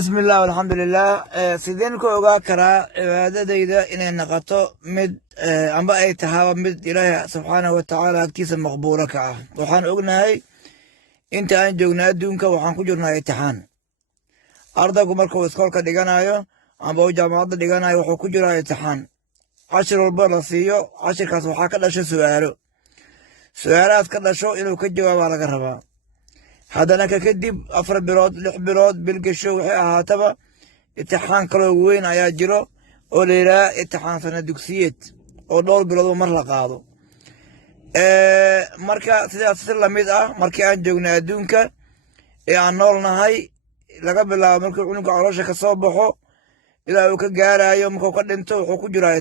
بسم الله والحمد لله سيدين كو اوغا كرا عبادتيدا inay noqoto mid amba ay tahay mid Ilaahay subhanahu wa ta'ala agtiisa maqbuula ka ah waxaan ognahay inta aan joogna adduunka waxaan ku jirnaa imtixaan ardaygu markuu iskoolka dhiganayo amba uu jaamacadda dhiganayo wuxuu ku jiraa imtixaan cashir walba la siiyo cashirkaas waxaa ka dhashay su'aalahaas ka dhasho inuu ka jawaabo laga rabaa haddana kadib 4 bilood 6 bilood bil gasho wixii ahaataba imtixaan kale oo weyn ayaa jiro oo la yiraahdo imtixaan sanad dugsiyeed oo dhowr bilood mar la qaado marka sidaas si la mid ah markii aan joognay adduunka ee aan noolnahay laga bilaabo markii cunuga caloosha ka soo baxo ilaa uu ka gaarayo markuu ka dhinto wuxuu ku jiraa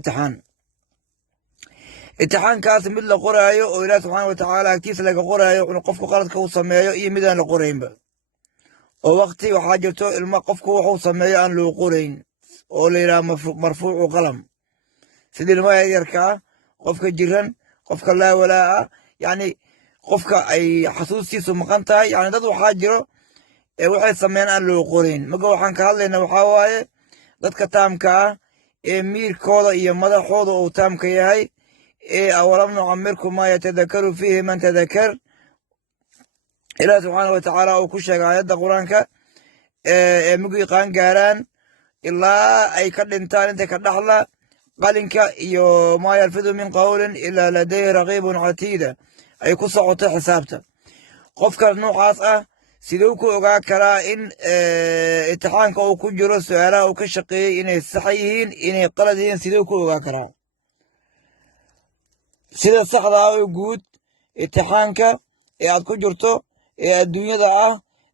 imtixaankaas mid la qoraayo oo Ilaahay subhanahu wa ta'ala agtiisa laga qoraayo inuu qofku qaladka uu sameeyo iyo mid aan la qoraynba oo waqti waxaa jirto ilma qofku wuxuu sameeyo aan loo qorayn oo la yiraahdo marfuucu qalam sidii ilma yarka qofka jiran qofka la walaa yani qofka ay xasuustiisu maqan tahay yani dad waxaa jiro ee waxay sameeyaan aan loo qorayn maga waxaan ka hadlaynaa waxa waaye dadka taamka ah ee miirkooda iyo madaxooda uu taamka yahay أولم نعمركم ما يتذكر فيه من تذكر إلى سبحانه وتعالى أو كشك آيات القرآن مقي قان قاران إلا أي كالإنتان انت كالنحلة قالنك ما يلفظ من قول إلا لديه رغيب عتيد أي كسعة حسابته قفك النوعات سيدوكو أغا كرا إن اتحانك أو كجرو سؤالا أو كشقي إن السحيهين إن قلدين سيدوكو أغا كرا sida saxda ah oo guud imtixaanka ee aad ku jirto ee adduunyada ah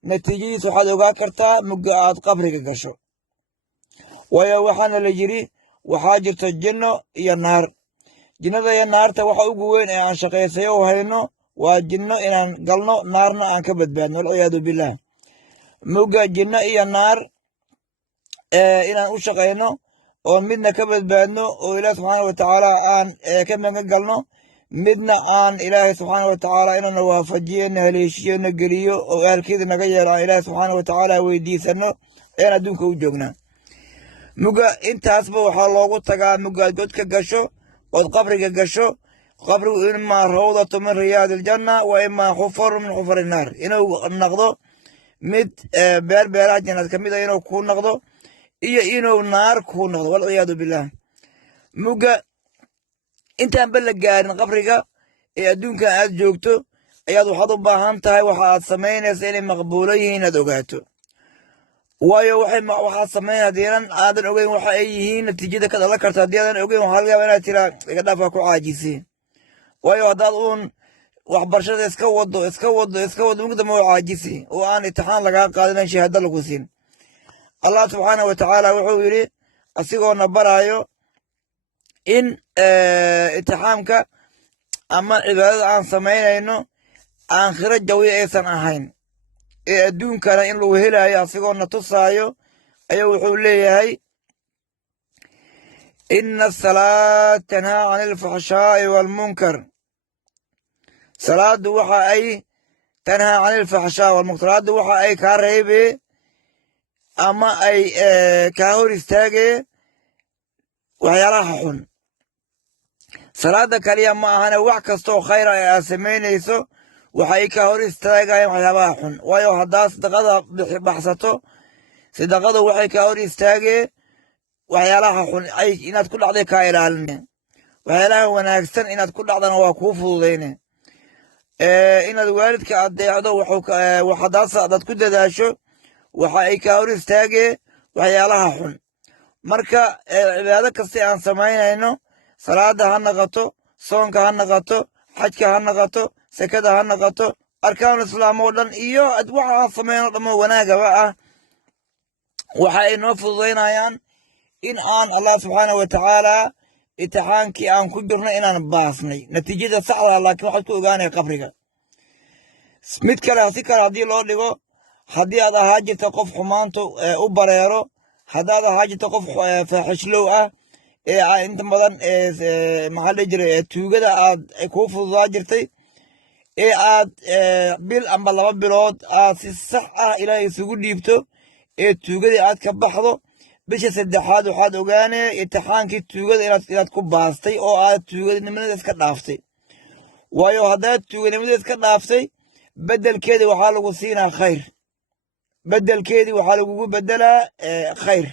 natiijadiisa waxaad ogaa kartaa mugga aad qabriga gasho waayo waxaana la yiri waxaa jirta janno iyo naar jannada iyo naarta waxa ugu weyn ee aan shaqaysayo oo hayno waa janno inaan galno naarna aan ka badbaadno wal billah mugga janno iyo naar inaan u shaqayno oo midna ka badbaadno oo Ilaahay subhanahu wa ta'ala aan ka magan galno midna aan Ilaahay subhanahu wa ta'ala inana waafajiyana haleeshiyana galiyo oo aalkeeda naga yeelo Ilaahay subhanahu wa ta'ala weydiisano ee adduunka u joognaa muga intaasba waxa loogu tagaa muga godka gasho oo qabriga gasho qabrigu imma rawdatu min riyadil janna wa imma hufar min hufar an-nar inuu noqdo mid beeraha jannada kamid ah inuu ku noqdo iyo inuu naar ku noqdo wal ciyaadu billah muga intaan bal gaarin qabriga ee adduunka aad joogto ayaad waxaad u baahan tahay waxa aad sameynaysaa inay maqbuulo yihiin aad ogaato waayo waxaad sameynayaan aadan ogeyn waxa ay yihiin natiijada ka dhalan karta haddii aadan ogeyn waxa laga yaabaa inaad tiraa iga dhaafa ku caajisay waayo haddaad uun waxbarashada iska wado mugda ma caajisay oo aan imtixaan lagaa qaadin shahaado lagu siin Allah subhanahu wa ta'ala wuxuu yiri asigoona barayo in imtixaamka ama cibaadada aan sameynayno aakhira jawi aysan ahayn ee adduunkana in lagu helayo asigoona tusaayo ayaa wuxuu leeyahay inna as-salata tanhaa 'anil fahshaa'i wal munkar salaadu waxa ay tanhaa 'anil fahshaa'i wal munkar waxa ay ka reebee ama ay ka hor istaagay waxyaalaha xun salaada kaliya ma ahana wax kasto khayr ah ay sameynayso waxa ay ka hor istaagayaan waxyaalaha xun waayo haddaad sadaqada baxsato sadaqada waxay ka hor istaagay waxyaalaha xun ay inaad ku dhacday ka ilaalin waxyaalaha wanaagsan inaad ku dhacdana waa ku fududeeyeen inaad waalidka adeecdo waxaad ku dadaasho waxa ay ka hor istaagay waxyaalaha xun marka cibaado kasta aan sameynayno salaada ha noqoto soonka ha noqoto xajka ha noqoto sakada ha noqoto arkaan islaam oo dhan iyo waxa aan sameyno dhamo wanaagaba ah waxa ay noo fududeynayaan in aan Allah subhanahu wa ta'ala imtixaankii aan ku jirno inaan baasnay natiijada saxda laakiin waxaad ku ogaanay qabriga mid kale si kale hadii loo dhigo haddii aad ahaa jirto qof xumaanto u bareero haddaad ahaa jirto qof faaxishlow ah ee inta badan maxaa la jiray tuugada aad ku fududaa jirtay ee aad bil amba 2 bilood aad si sax ah Ilaahay isugu dhiibto tuugadii aad ka baxdo bisha saddexaad waxaad ogaanaya imtixaankii tuugada inaad ku baastay oo aad tuuganimada iska dhaaftay. waayo haddaad tuuganimada iska dhaaftay beddelkeedii waxaa lagu siinaa khayr, beddelkeedii waxaa lagugu beddelaa khayr.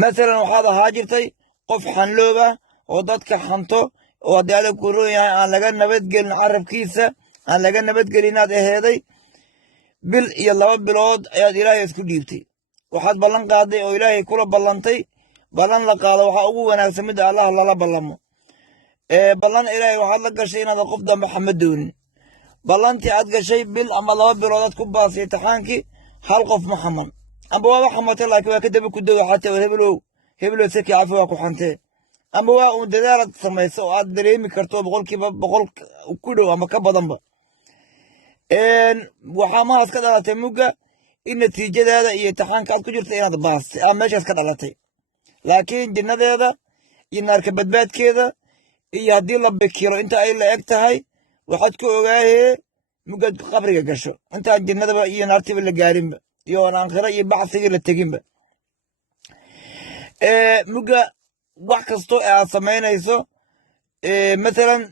masalan waxaad ahaa jirtay qof xanlooba oo dadka xanto oo haddii alla ku roon yahay aan laga nabadgelin carabkiisa, aan laga nabadgelin inaad aheeday. bil iyo 2 bilood ayaad ilaahay isku dhiibtay, waxaad ballan qaaday oo ilaahay kula ballantay. ballan la qaado waxaa ugu wanaagsan midda allah lala ballamo. ballan ilaahay waxaad la gashay inaad qof dambe xamad doonin. ballantii aad gashay bil ama 2 bilood aad ku baasay imtixaankii, hal qof ma xaman, amba waaba xamatay laakiin waa ka daba ku dawa xataa hebelow saki cafi waa ku xantee, ama waa uun dadaalaad samayso oo aad dareemi karto 100% ku dhow ama ka badanba. waxaa mahaas ka dhalatay mugga in natiijadaada iyo imtixaanka aad ku jirta inaad baastay aa meeshaas ka dhalatay. laakiin jinnadeeda iyo naarka badbaadkeeda iyo haddii la bikiro inta ay la eg tahay waxaad ku ogaahee muggaad qabriga gasho intaan jinnadaba iyo naartiba la gaarinba iyo aan aakhira iyo bacsigii la teginba. mugga wax kastoo aad samaynayso masalan